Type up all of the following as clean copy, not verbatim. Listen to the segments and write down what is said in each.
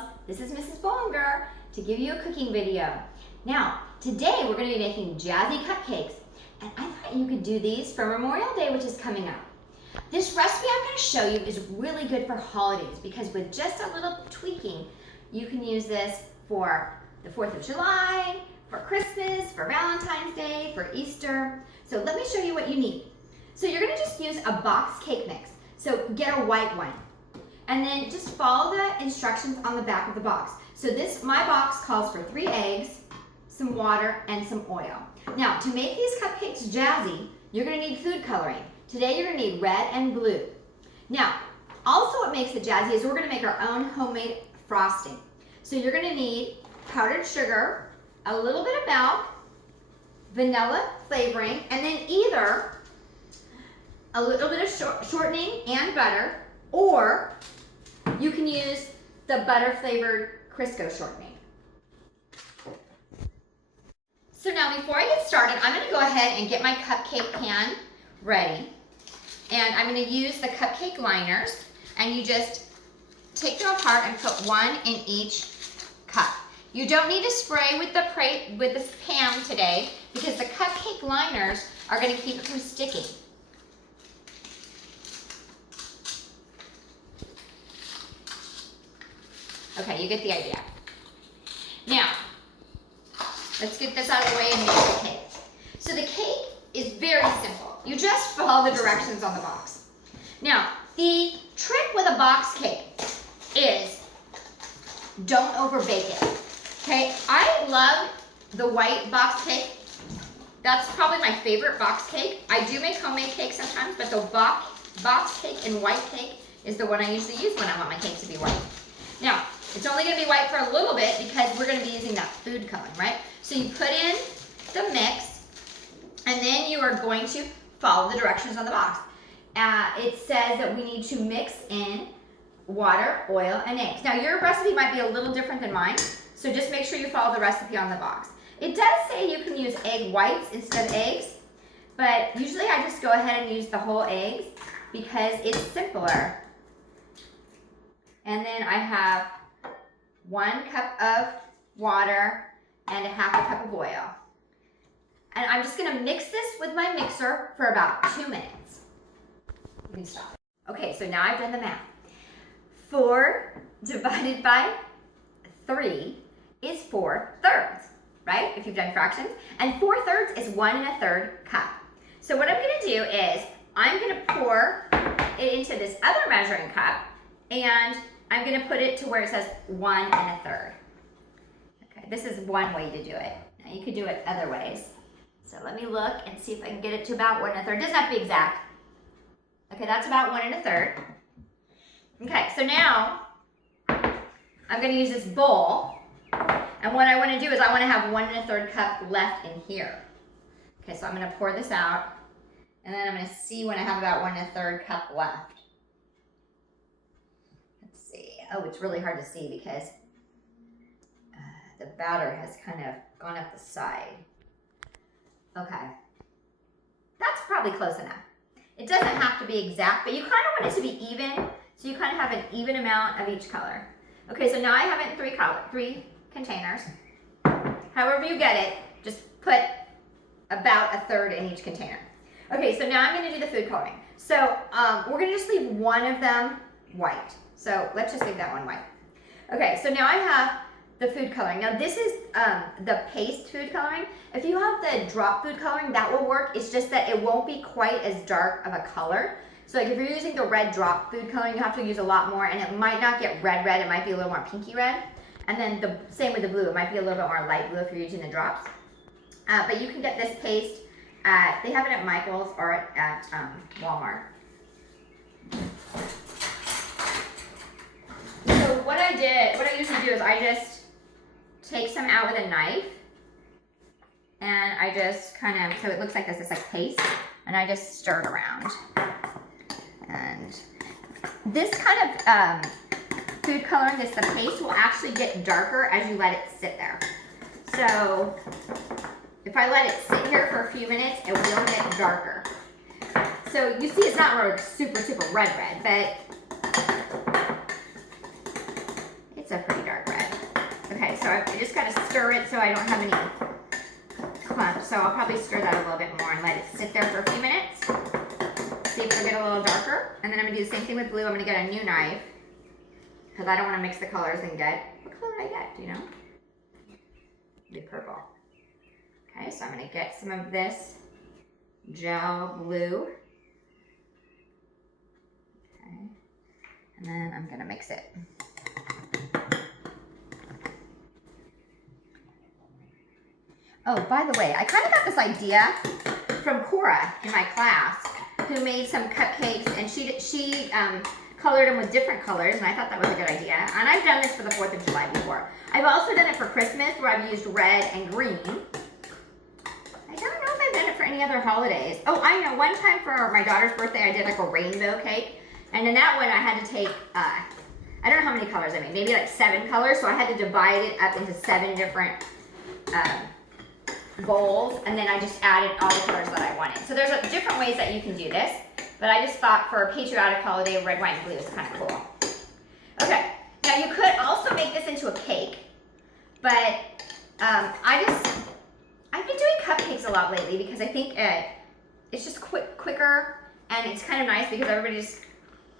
dolls. This is Mrs. Bollinger to give you a cooking video. Now, today we're going to be making Jazzy Cupcakes, and I thought you could do these for Memorial Day, which is coming up. This recipe I'm going to show you is really good for holidays because with just a little tweaking, you can use this for the 4th of July, for Christmas, for Valentine's Day, for Easter. So let me show you what you need. So you're going to just use a box cake mix. So get a white one. And then just follow the instructions on the back of the box. So my box calls for 3 eggs, some water, and some oil. Now, to make these cupcakes jazzy, you're going to need food coloring. Today, you're going to need red and blue. Now, also what makes it jazzy is we're going to make our own homemade frosting. So you're going to need powdered sugar, a little bit of milk, vanilla flavoring, and then either a little bit of shortening and butter, or you can use the butter flavored Crisco shortening. So now before I get started, I'm going to go ahead and get my cupcake pan ready. And I'm going to use the cupcake liners, and you just take them apart and put one in each cup. You don't need to spray with the pan today because the cupcake liners are going to keep it from sticking. Okay, you get the idea. Now, let's get this out of the way and make the cake. So the cake is very simple. You just follow the directions on the box. Now, the trick with a box cake is don't over bake it. Okay, I love the white box cake. That's probably my favorite box cake. I do make homemade cake sometimes, but the box cake and white cake is the one I usually use when I want my cake to be white. Now, it's only going to be white for a little bit because we're going to be using that food coloring, right? So you put in the mix, and then you are going to follow the directions on the box. It says that we need to mix in water, oil, and eggs. Now, your recipe might be a little different than mine, so just make sure you follow the recipe on the box. It does say you can use egg whites instead of eggs, but usually I just go ahead and use the whole eggs because it's simpler. And then I have 1 cup of water and 1/2 cup of oil. And I'm just going to mix this with my mixer for about 2 minutes. You can stop. Okay, so now I've done the math. 4 divided by 3 is 4/3, right? If you've done fractions. And 4/3 is 1 1/3 cup. So what I'm going to do is I'm going to pour it into this other measuring cup, and I'm going to put it to where it says 1 1/3. Okay, this is one way to do it. Now you could do it other ways. So let me look and see if I can get it to about 1 1/3. It doesn't have to be exact. Okay, that's about 1 1/3. Okay, so now I'm going to use this bowl. And what I want to do is I want to have 1 1/3 cup left in here. Okay, so I'm going to pour this out. And then I'm going to see when I have about 1 1/3 cup left. Let's see. Oh, it's really hard to see because the batter has kind of gone up the side. Okay. That's probably close enough. It doesn't have to be exact, but you kind of want it to be even. So you kind of have an even amount of each color. Okay, so now I have it in 3 containers. However you get it, just put about 1/3 in each container. Okay, so now I'm going to do the food coloring. So we're going to just leave one of them white. So let's just leave that one white. Okay, so now I have the food coloring. Now this is the paste food coloring. If you have the drop food coloring, that will work. It's just that it won't be quite as dark of a color. So like if you're using the red drop food coloring, you have to use a lot more, and it might not get red, it might be a little more pinky red. And then the same with the blue, it might be a little bit more light blue if you're using the drops. But you can get this paste they have it at Michael's or at Walmart. So what I usually do is I just take some out with a knife, and I just kind of, so it looks like this, it's like paste, and I just stir it around. And this kind of food coloring, the paste will actually get darker as you let it sit there. So if I let it sit here for a few minutes, it will get darker. So you see it's not really super red, but it's a pretty dark so I just got to stir it so I don't have any clumps. So I'll probably stir that a little bit more and let it sit there for a few minutes. See if it'll get a little darker. And then I'm going to do the same thing with blue. I'm going to get a new knife because I don't want to mix the colors and get, what color did I get, do you know? Maybe purple. Okay, so I'm going to get some of this gel blue. Okay, and then I'm going to mix it. Oh, by the way, I kind of got this idea from Cora in my class, who made some cupcakes, and she colored them with different colors, and I thought that was a good idea. And I've done this for the 4th of July before. I've also done it for Christmas, where I've used red and green. I don't know if I've done it for any other holidays. Oh, I know, one time for my daughter's birthday, I did like a rainbow cake, and in that one, I had to take, I don't know how many colors I made, maybe like 7 colors, so I had to divide it up into 7 different bowls, and then I just added all the colors that I wanted. So there's different ways that you can do this, but I just thought for a patriotic holiday, red, white, and blue is kind of cool. Okay, now you could also make this into a cake, but I've been doing cupcakes a lot lately because I think it's just quicker, and it's kind of nice because everybody just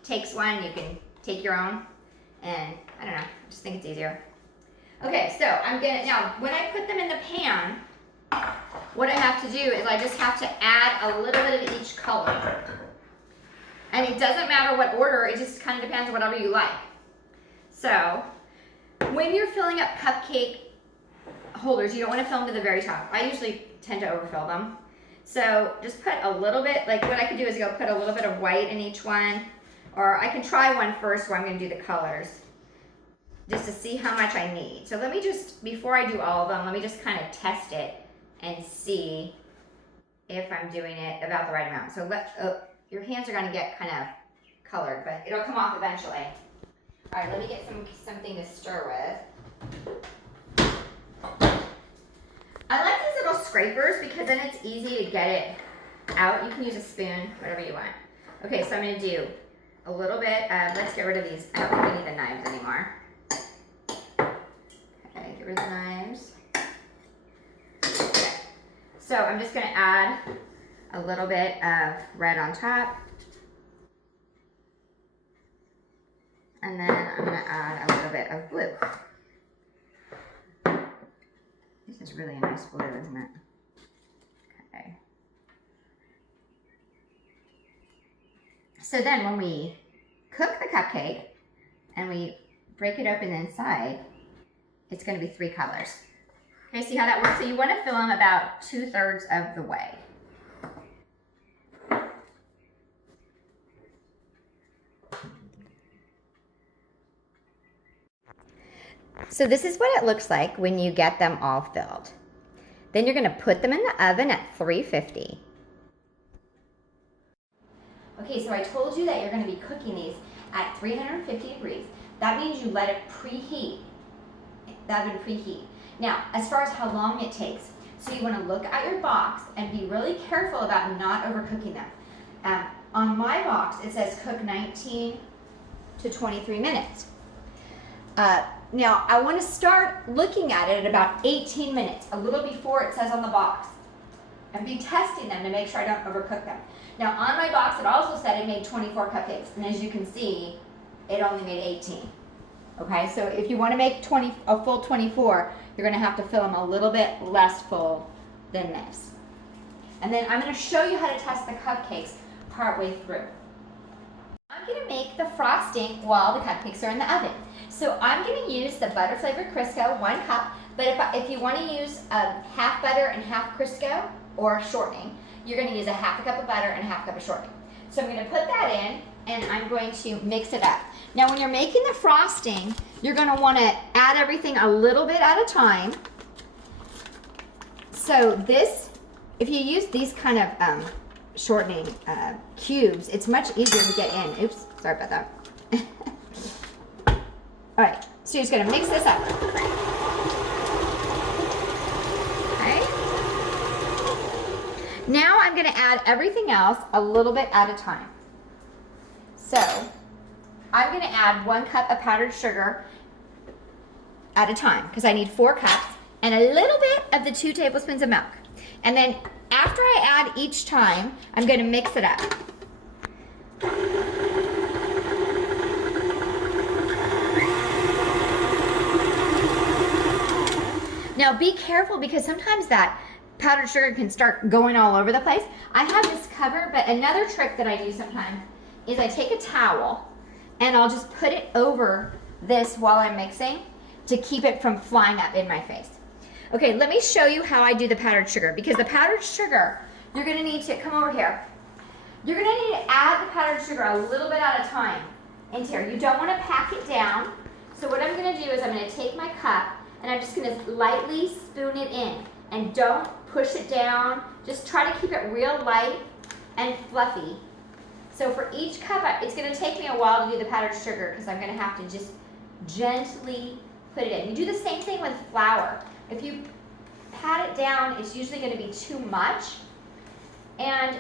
takes one, you can take your own, and I don't know, I just think it's easier. Okay, so now when I put them in the pan, what I have to do is I just have to add a little bit of each color. And it doesn't matter what order, it just kind of depends on whatever you like. So, when you're filling up cupcake holders, you don't want to fill them to the very top. I usually tend to overfill them. So, just put a little bit, like what I could do is I'll put a little bit of white in each one. Or I can try one first where I'm going to do the colors, just to see how much I need. So let me just, before I do all of them, let me just kind of test it and see if I'm doing it about the right amount. So your hands are gonna get kind of colored, but it'll come off eventually. All right, let me get something to stir with. I like these little scrapers because then it's easy to get it out. You can use a spoon, whatever you want. Okay, so I'm gonna do a little bit of, let's get rid of these. I don't think we need the knives anymore. Okay, get rid of the knives. So I'm just going to add a little bit of red on top. And then I'm going to add a little bit of blue. This is really a nice blue, isn't it? Okay. So then when we cook the cupcake and we break it open inside, it's going to be 3 colors. Okay, see how that works? So you want to fill them about 2/3 of the way. So this is what it looks like when you get them all filled. Then you're going to put them in the oven at 350. Okay, so I told you that you're going to be cooking these at 350 degrees. That means you let it preheat. That would preheat. Now, as far as how long it takes, so you want to look at your box and be really careful about not overcooking them. On my box, it says cook 19 to 23 minutes. Now, I want to start looking at it at about 18 minutes, a little before it says on the box. And be testing them to make sure I don't overcook them. Now, on my box, it also said it made 24 cupcakes, and as you can see, it only made 18. Okay, so if you want to make a full 24, you're going to have to fill them a little bit less full than this. And then I'm going to show you how to test the cupcakes partway through. I'm going to make the frosting while the cupcakes are in the oven. So I'm going to use the butter flavored Crisco, 1 cup, but if you want to use half butter and half Crisco or shortening, you're going to use a half a cup of butter and a half cup of shortening. So I'm going to put that in, and I'm going to mix it up. Now when you're making the frosting, you're going to want to add everything a little bit at a time. So this, if you use these kind of shortening cubes, it's much easier to get in. Oops, sorry about that. All right, so you're just going to mix this up. Okay. Now I'm going to add everything else a little bit at a time. So I'm going to add 1 cup of powdered sugar. at a time because I need 4 cups and a little bit of the 2 tablespoons of milk. And then after I add each time, I'm gonna mix it up. Now be careful because sometimes that powdered sugar can start going all over the place. I have this covered, but another trick that I do sometimes is I take a towel and I'll just put it over this while I'm mixing to keep it from flying up in my face. Okay, let me show you how I do the powdered sugar, because the powdered sugar, you're gonna need to, come over here. You're gonna need to add the powdered sugar a little bit at a time into here. You don't wanna pack it down. So what I'm gonna do is I'm gonna take my cup and I'm just gonna lightly spoon it in, and don't push it down. Just try to keep it real light and fluffy. So for each cup, it's gonna take me a while to do the powdered sugar because I'm gonna have to just gently put it in. You do the same thing with flour. If you pat it down, it's usually gonna be too much. And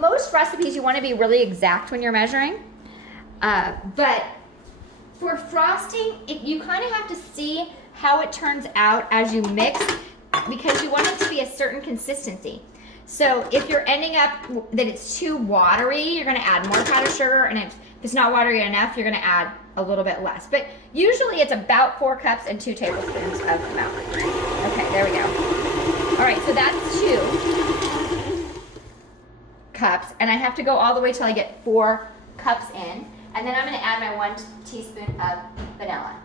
most recipes, you wanna be really exact when you're measuring. But for frosting, you kind of have to see how it turns out as you mix, because you want it to be a certain consistency. So if you're ending up that it's too watery, you're gonna add more powdered sugar, and if it's not watery enough, you're gonna add a little bit less. But usually it's about 4 cups and 2 tablespoons of milk. Okay, there we go. All right, so that's 2 cups, and I have to go all the way till I get 4 cups in, and then I'm gonna add my 1 teaspoon of vanilla.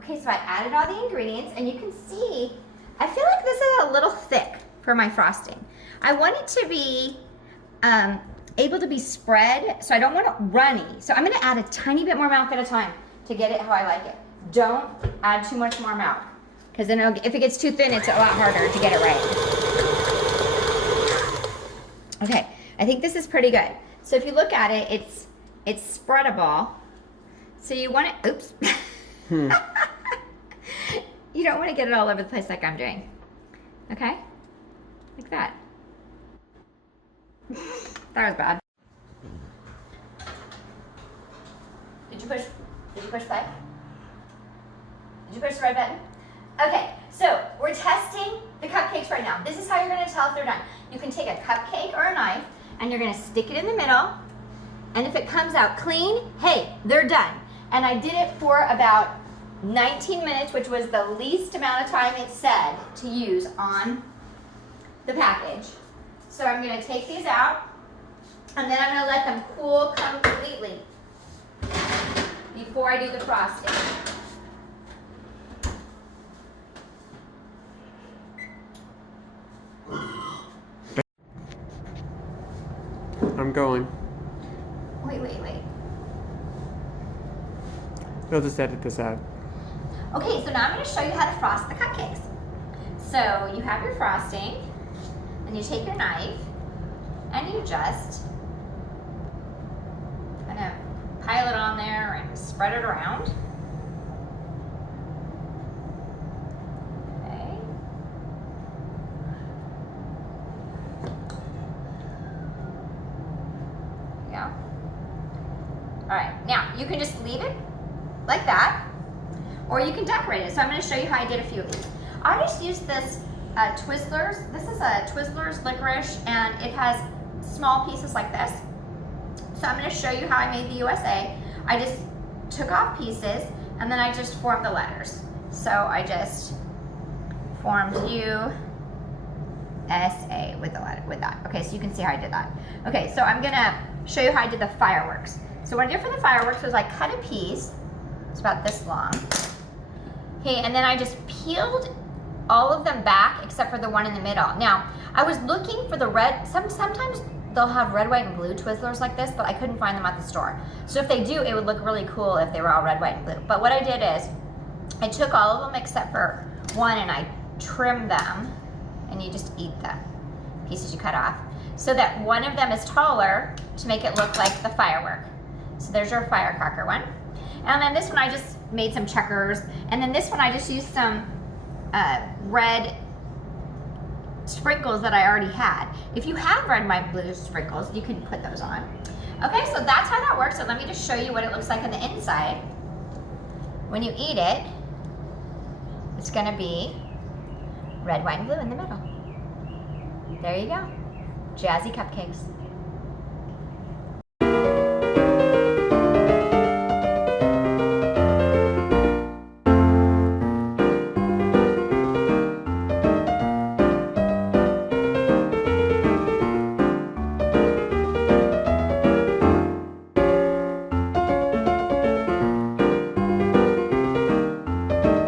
Okay, so I added all the ingredients, and you can see, I feel like this is a little thick for my frosting. I want it to be able to be spread, so I don't want it runny. So I'm gonna add a tiny bit more milk at a time to get it how I like it. Don't add too much more milk, because then if it gets too thin, it's a lot harder to get it right. Okay, I think this is pretty good. So if you look at it, it's spreadable. So you want it, oops. You don't want to get it all over the place like I'm doing. Okay? Like that. That was bad. Did you push play? Did you push the red button? Okay, so we're testing the cupcakes right now. This is how you're gonna tell if they're done. You can take a cupcake or a knife and you're gonna stick it in the middle, and if it comes out clean, hey, they're done. And I did it for about 19 minutes, which was the least amount of time it said to use on the package. So I'm gonna take these out, and then I'm gonna let them cool completely before I do the frosting. I'm going. Wait. I'll just edit this out. Okay, so now I'm going to show you how to frost the cupcakes. So you have your frosting, and you take your knife, and you just kind of pile it on there and spread it around. Okay. There you go. All right, now you can just leave it like that, or you can decorate it. So I'm going to show you how I did a few of these. I just used this Twizzlers. This is a Twizzlers licorice, and it has small pieces like this. So I'm going to show you how I made the USA. I just took off pieces, and then I just formed the letters. So I just formed USA with the letter, with that. Okay, so you can see how I did that. Okay, so I'm going to show you how I did the fireworks. So what I did for the fireworks was I cut a piece. It's about this long. Okay, and then I just peeled all of them back except for the one in the middle. Now, I was looking for the red, sometimes they'll have red, white, and blue Twizzlers like this, but I couldn't find them at the store. So if they do, it would look really cool if they were all red, white, and blue. But what I did is, I took all of them except for one, and I trimmed them, and you just eat the pieces you cut off, so that one of them is taller to make it look like the firework. So there's your firecracker one. And then this one I just made some checkers, and then this one I just used some red sprinkles that I already had. If you have red, white, blue sprinkles, you can put those on. Okay, so that's how that works. So let me just show you what it looks like on the inside. when you eat it, it's gonna be red, white, and blue in the middle. There you go. Jazzy Cupcakes.